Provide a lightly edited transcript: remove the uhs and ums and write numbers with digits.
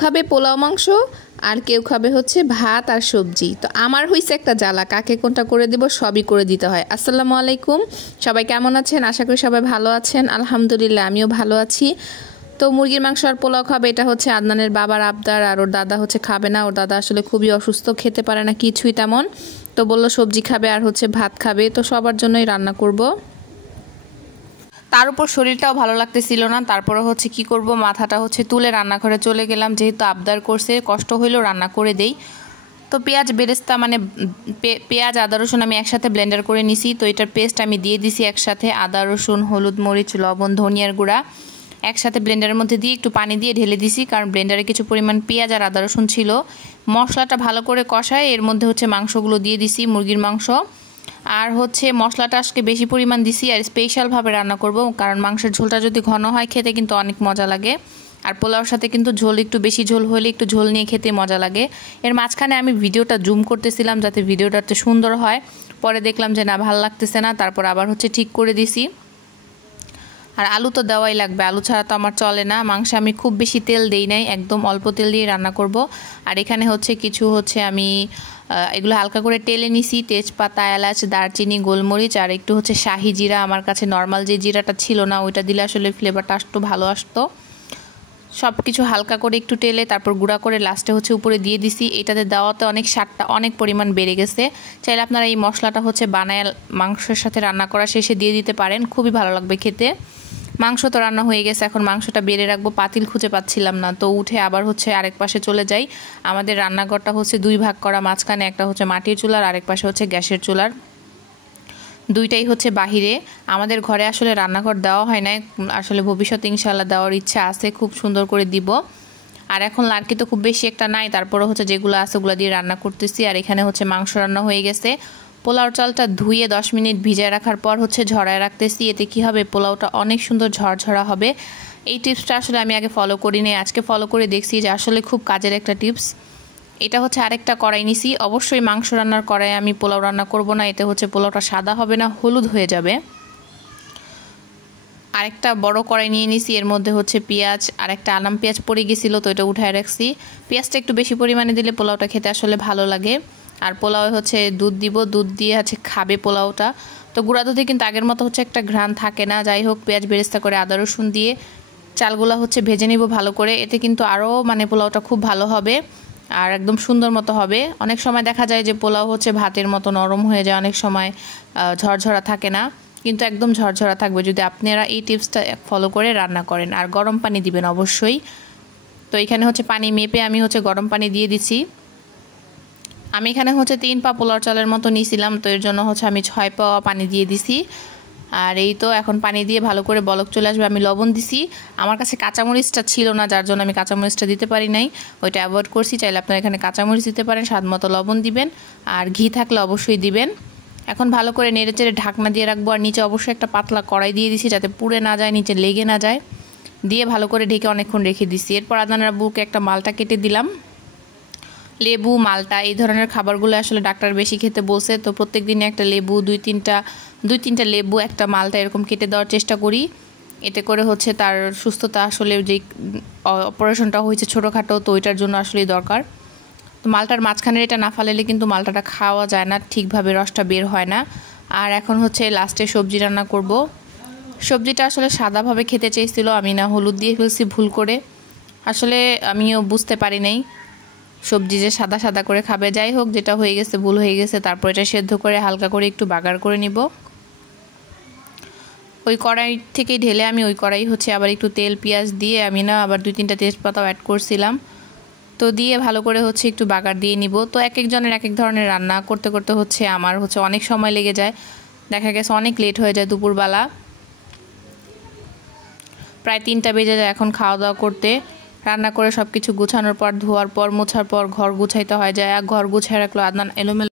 খাবে পোলাও মাংস আর কেউ খাবে হচ্ছে ভাত আর সবজি। তো আমার হইছে একটা জ্বালা, কাকে কোনটা করে দেব সবই করে দিতে হয়। আসসালামু আলাইকুম, সবাই কেমন আছেন? আশা করি সবাই ভালো আছেন। আলহামদুলিল্লাহ আমিও ভালো আছি। তো মুরগির মাংস আর পোলাও খাবে, এটা হচ্ছে আদনানের বাবার আবদার। আর ওর দাদা হচ্ছে খাবে না, ওর দাদা আসলে খুবই অসুস্থ, খেতে পারে না কিছুই তেমন। তো বললো সবজি খাবে আর হচ্ছে ভাত খাবে, তো সবার জন্যই রান্না করব। তার উপর শরীরটাও ভালো লাগতেছিল না, তারপরে হচ্ছে কি করব, মাথাটা হচ্ছে তুলে রান্নাঘরে চলে গেলাম। যেহেতু আবদার করছে, কষ্ট হইলেও রান্না করে দেই। তো পেঁয়াজ বেরেস্তা মানে পেঁয়াজ আদা রসুন আমি একসাথে ব্লেন্ডার করে নিছি। তো এটার পেস্ট আমি দিয়ে দিছি একসাথে, আদা রসুন হলুদ মরিচ লবণ ধনিয়ার গুঁড়া একসাথে ব্লেন্ডারের মধ্যে দিয়ে একটু পানি দিয়ে ঢেলে দিছি, কারণ ব্লেন্ডারে কিছু পরিমাণ পেঁয়াজ আর আদা রসুন ছিল। মশলাটা ভালো করে কষায় এর মধ্যে হচ্ছে মাংসগুলো দিয়ে দিছি, মুরগির মাংস। আর হচ্ছে মশলাটা আজকে বেশি পরিমাণ দিছি আর স্পেশালভাবে রান্না করব, কারণ মাংসের ঝোলটা যদি ঘন হয় খেতে কিন্তু অনেক মজা লাগে। আর পোলাওর সাথে কিন্তু ঝোল একটু বেশি ঝোল হলে একটু ঝোল নিয়ে খেতে মজা লাগে। এর মাঝখানে আমি ভিডিওটা জুম করতেছিলাম যাতে ভিডিওটা একটু সুন্দর হয়, পরে দেখলাম যে না ভালো লাগতেছে না, তারপর আবার হচ্ছে ঠিক করে দিছি। আর আলু তো দেওয়াই লাগবে, আলু ছাড়া তো আমার চলে না। মাংসে আমি খুব বেশি তেল দেই নাই, একদম অল্প তেল দিয়ে রান্না করব। আর এখানে হচ্ছে কিছু হচ্ছে আমি এগুলো হালকা করে টেলে নিছি, তেজপাতা এলাচ দারচিনি গোলমরিচ আর একটু হচ্ছে শাহি জিরা। আমার কাছে নর্মাল যে জিরাটা ছিল না, ওইটা দিলে আসলে ফ্লেভারটা একটু ভালো আসতো। সব কিছু হালকা করে একটু টেলে তারপর গুঁড়া করে লাস্টে হচ্ছে উপরে দিয়ে দিছি। এটাতে দেওয়াতে অনেক স্বাদটা অনেক পরিমাণ বেড়ে গেছে। চাইলে আপনারা এই মশলাটা হচ্ছে বানায় মাংসের সাথে রান্না করা শেষে দিয়ে দিতে পারেন, খুবই ভালো লাগবে খেতে। মাংস তো রান্না হয়ে গেছে, এখন মাংসটা বেড়ে রাখবো, পাতিল খুঁজে পাচ্ছিলাম না। তো উঠে আবার হচ্ছে আরেক পাশে চলে যাই। আমাদের রান্নাঘরটা হচ্ছে দুই ভাগ করা, মাঝখানে একটা হচ্ছে মাটির চুলার, আরেক পাশে হচ্ছে গ্যাসের চুলার, দুইটাই হচ্ছে বাহিরে। আমাদের ঘরে আসলে রান্নাঘর দেওয়া হয় না, আসলে ভবিষ্যতে ইনশাল্লাহ দেওয়ার ইচ্ছা আছে, খুব সুন্দর করে দিব। আর এখন লাড়কি তো খুব বেশি একটা নাই, তারপরে হচ্ছে যেগুলো আছে ওগুলো দিয়ে রান্না করতেছি। আর এখানে হচ্ছে মাংস রান্না হয়ে গেছে। পোলাও চালটা ধুয়ে 10 মিনিট ভিজায় রাখার পর হচ্ছে ঝরায় রাখতেছি। এতে কি হবে, পোলাওটা অনেক সুন্দর ঝরঝরা হবে। এই টিপসটা আসলে আমি আগে ফলো করিনি, আজকে ফলো করে দেখছি যে আসলে খুব কাজের একটা টিপস। এটা হচ্ছে আরেকটা কড়াই নিছি, অবশ্যই মাংস রান্নার কড়াই আমি পোলাও রান্না করব না, এতে হচ্ছে পোলাওটা সাদা হবে না, হলুদ হয়ে যাবে। আরেকটা বড় কড়াই নিয়ে নিছি, এর মধ্যে হচ্ছে পেঁয়াজ আর একটা আলাম পেঁয়াজ পড়ে গেছিলো, তো এটা উঠায় রাখছি। পেঁয়াজটা একটু বেশি পরিমাণে দিলে পোলাওটা খেতে আসলে ভালো লাগে। আর পোলাও হচ্ছে দুধ দিব, দুধ দিয়ে হচ্ছে খাবে পোলাওটা। তো গুঁড়া দুধে কিন্তু আগের মতো হচ্ছে একটা ঘ্রাণ থাকে না। যাই হোক, পেঁয়াজ বেরেস্তা করে আদা রসুন দিয়ে চালগুলো হচ্ছে ভেজে নিব ভালো করে, এতে কিন্তু আরও মানে পোলাওটা খুব ভালো হবে আর একদম সুন্দর মতো হবে। অনেক সময় দেখা যায় যে পোলাও হচ্ছে ভাতের মতো নরম হয়ে যায়, অনেক সময় ঝরঝরা থাকে না, কিন্তু একদম ঝরঝরা থাকবে যদি আপনারা এই টিপসটা ফলো করে রান্না করেন। আর গরম পানি দিবেন অবশ্যই। তো এখানে হচ্ছে পানি মেপে আমি হচ্ছে গরম পানি দিয়ে দিচ্ছি। আমি এখানে হচ্ছে 3 পা পোলাও চালের মতো নিয়েছিলাম, তো এর জন্য হচ্ছে আমি 6 পা পানি দিয়ে দিছি। আর এই তো এখন পানি দিয়ে ভালো করে বলক চলে আসবে। আমি লবণ দিছি, আমার কাছে কাঁচামরিচটা ছিল না, যার জন্য আমি কাঁচামরিচটা দিতে পারি নাই, ওইটা অ্যাভয়েড করছি। চাইলে আপনারা এখানে কাঁচামরিচ দিতে পারেন, স্বাদ মতো লবণ দিবেন আর ঘি থাকলে অবশ্যই দিবেন। এখন ভালো করে নেড়ে চেড়ে ঢাকনা দিয়ে রাখবো। আর নিচে অবশ্যই একটা পাতলা কড়াই দিয়ে দিছি যাতে পুড়ে না যায়, নিচে লেগে না যায়, দিয়ে ভালো করে ঢেকে অনেকক্ষণ রেখে দিছি। এরপর আদনানের বুকে একটা মালটা কেটে দিলাম, লেবু মালটা এই ধরনের খাবারগুলো আসলে ডাক্তার বেশি খেতে বলছে। তো প্রত্যেক দিনে একটা লেবু দুই তিনটা লেবু একটা মালটা এরকম কেটে দেওয়ার চেষ্টা করি। এতে করে হচ্ছে তার সুস্থতা, আসলে যে অপারেশনটা হয়েছে ছোটোখাটো, তো ওইটার জন্য আসলেই দরকার। তো মালটার মাঝখানে এটা না ফালালে কিন্তু মালটাটা খাওয়া যায় না ঠিকভাবে, রসটা বের হয় না। আর এখন হচ্ছে লাস্টে সবজি রান্না করব। সবজিটা আসলে সাদাভাবে খেতে চেয়েছিল, আমি না হলুদ দিয়ে ফেলছি ভুল করে, আসলে আমিও বুঝতে পারি নাই সবজি যে সাদা সাদা করে খাবে। যাই হোক, যেটা হয়ে গেছে ভুল হয়ে গেছে। তারপর এটা সেদ্ধ করে হালকা করে একটু বাগার করে নিব। ওই কড়াই থেকে ঢেলে আমি ওই কড়াই হচ্ছে আবার একটু তেল পেঁয়াজ দিয়ে আমি না আবার 2-3টা তেজপাতাও অ্যাড করছিলাম, তো দিয়ে ভালো করে হচ্ছে একটু বাগার দিয়ে নিব। তো এক একজনের এক এক ধরনের রান্না করতে করতে হচ্ছে আমার হচ্ছে অনেক সময় লেগে যায়, দেখা গেছে অনেক লেট হয়ে যায়, দুপুরবেলা প্রায় 3টা বেজে যায় এখন খাওয়া দাওয়া করতে। রান্না করে সব কিছু গুছানোর পর ধোয়ার পর মোছার পর ঘর গুছাইতে হয় যায়, ঘর গুছাই রাখলো আদনান এলোমেলো